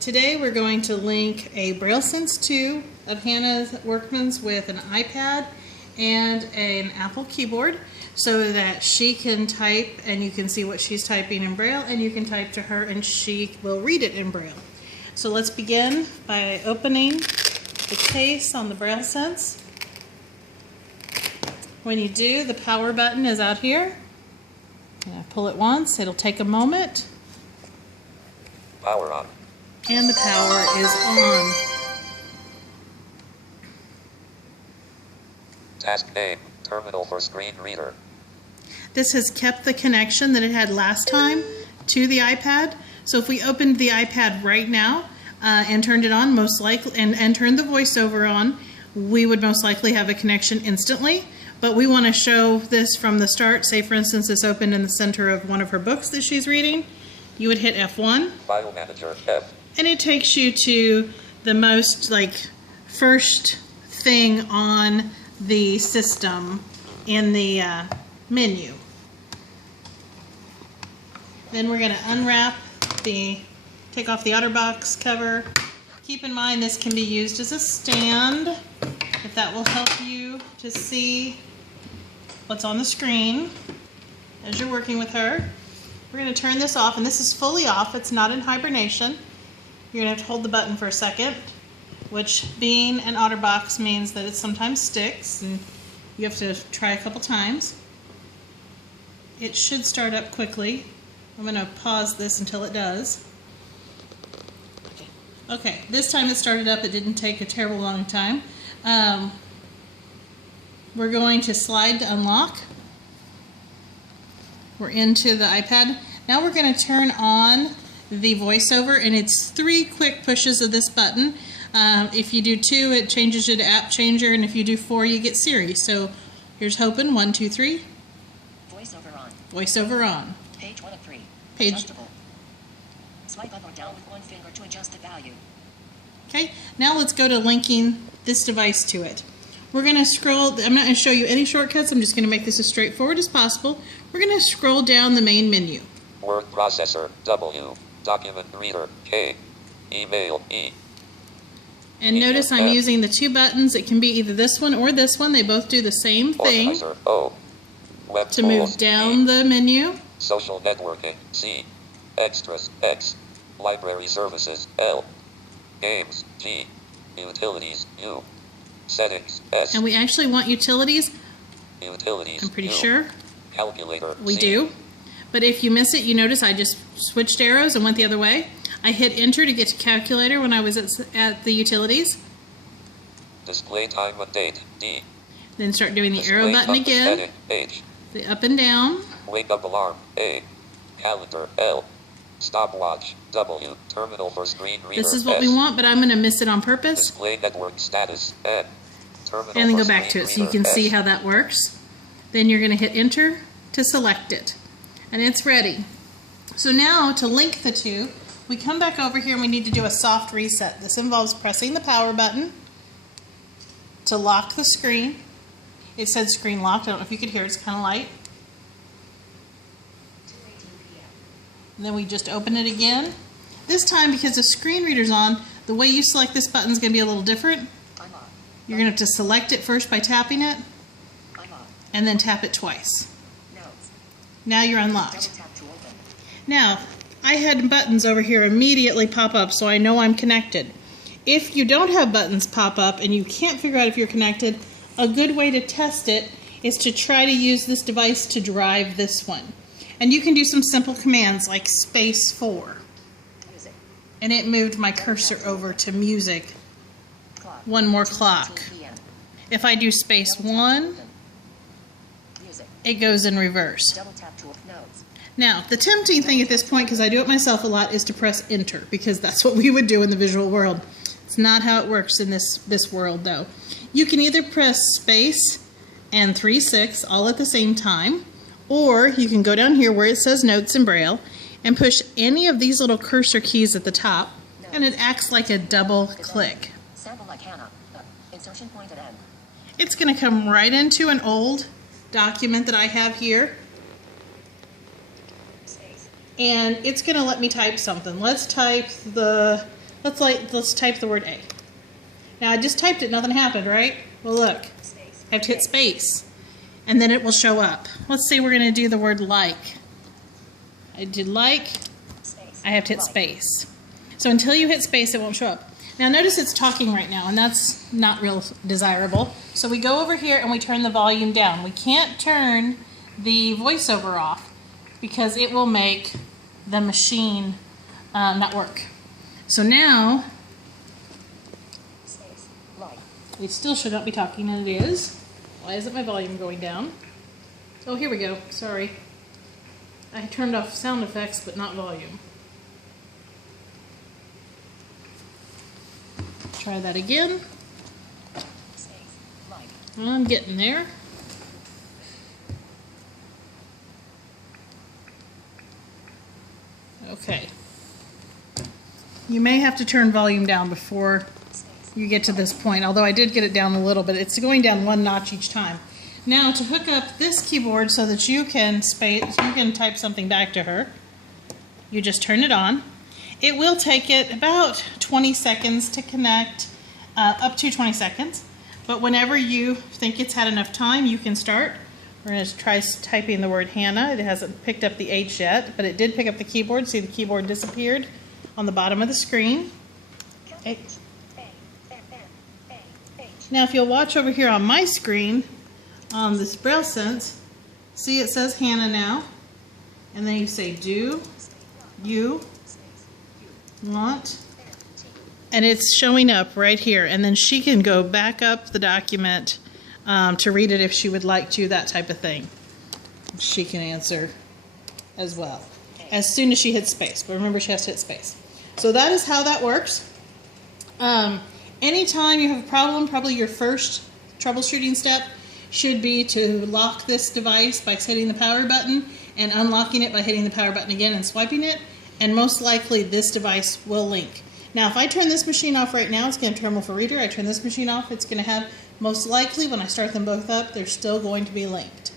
Today we're going to link a Braille Sense 2 of Hannah's Workman's with an iPad and an Apple keyboard so that she can type and you can see what she's typing in Braille, and you can type to her and she will read it in Braille. So let's begin by opening the case on the Braille Sense. When you do, the power button is out here. I pull it once, it'll take a moment. Power on. And the power is on. Task name, terminal for screen reader. This has kept the connection that it had last time to the iPad. So if we opened the iPad right now and turned it on, most likely, and turned the voiceover on, we would most likely have a connection instantly. But we want to show this from the start. Say, for instance, it's opened in the center of one of her books that she's reading. You would hit F1. File manager, F. And it takes you to the most, first thing on the system in the menu. Then we're going to unwrap take off the OtterBox cover. Keep in mind this can be used as a stand, if that will help you to see what's on the screen as you're working with her. We're going to turn this off, and this is fully off. It's not in hibernation. You're going to have to hold the button for a second, which, being an OtterBox, means that it sometimes sticks, and you have to try a couple times. It should start up quickly. I'm going to pause this until it does. Okay, this time it started up. It didn't take a terrible long time. We're going to slide to unlock. We're into the iPad. Now we're going to turn on the voiceover, and it's 3 quick pushes of this button. If you do 2, it changes you to App Changer, and if you do 4, you get Siri. So here's hoping. 1, 2, 3. Voiceover on. Voiceover on. Page 1 of 3. Page. Adjustable. Swipe up or down with one finger to adjust the value. Okay, now let's go to linking this device to it. We're going to scroll. I'm not going to show you any shortcuts. I'm just going to make this as straightforward as possible. We're going to scroll down the main menu. Word processor, W. Document reader, K. Email, E. And notice I'm using the 2 buttons. It can be either this one or this one. They both do the same thing. Organizer, O. Web To move tools, down E. the menu. Social networking, C. Extras, X. Library services, L. Games, G. Utilities, U. Settings, S. And we actually want utilities. Utilities, I'm pretty U. sure Calculator, we C. do. But if you miss it, you notice I just switched arrows and went the other way. I hit enter to get to calculator when I was at the utilities. Display time and date, D. Then start doing the arrow Display button compass again. heading, H. The up and down. Wake up alarm, A. Calendar, L. Stopwatch, W. Terminal for screen reader, This is what S. we want, but I'm going to miss it on purpose. Display network status, N. Terminal And then for go back to screen it so you reader, can see S. how that works. Then you're going to hit enter to select it. And it's ready. So now to link the 2, we come back over here and we need to do a soft reset. This involves pressing the power button to lock the screen. It said screen locked. I don't know if you could hear it. It's kind of light. And then we just open it again. This time, because the screen reader's on, the way you select this button is going to be a little different. You're going to have to select it first by tapping it, and then tap it twice. Now you're unlocked. Now, I had buttons over here immediately pop up, so I know I'm connected. If you don't have buttons pop up and you can't figure out if you're connected, a good way to test it is to try to use this device to drive this one. And you can do some simple commands like space 4. And it moved my cursor over to music. One more clock. If I do space 1, it goes in reverse. Now, the tempting thing at this point, because I do it myself a lot, is to press enter, because that's what we would do in the visual world. It's not how it works in this world, though. You can either press space and 3/6 all at the same time, or you can go down here where it says notes in Braille and push any of these little cursor keys at the top, and it acts like a double click. It's going to come right into an old document that I have here, and it's going to let me type something. Let's type the Let's type the word A. Now I just typed it, nothing happened, right? Well look, Space. I have to hit space, and then it will show up. Let's say we're going to do the word like. I did like, Space. I have to hit Like. space. So until you hit space, it won't show up. Now notice it's talking right now, and that's not real desirable. So we go over here and we turn the volume down. We can't turn the voiceover off because it will make the machine not work. So now, Space. Like. it still should not be talking, and it is. Why isn't my volume going down? Oh, here we go. Sorry. I turned off sound effects, but not volume. Try that again. Space. Like. I'm getting there. Okay. You may have to turn volume down before Space. you get to this point, although I did get it down a little, but it's going down one notch each time. Now to hook up this keyboard so that you can type something back to her, you just turn it on. It will take it about 20 seconds to connect, up to 20 seconds, but whenever you think it's had enough time, you can start. We're going to try typing the word Hannah. It hasn't picked up the H yet, but it did pick up the keyboard. See, the keyboard disappeared on the bottom of the screen. H. A. N. N. A. H. Now if you'll watch over here on my screen, on this Braille Sense, see it says Hannah now, and then you say do, you, want, and it's showing up right here, and then she can go back up the document to read it if she would like to, that type of thing. She can answer as well, as soon as she hits space, but remember she has to hit space. So that is how that works. Anytime you have a problem, probably your first troubleshooting step should be to lock this device by hitting the power button and unlocking it by hitting the power button again and swiping it, and most likely this device will link. Now if I turn this machine off right now, it's going to terminal for reader. I turn this machine off, it's going to have, most likely when I start them both up, they're still going to be linked.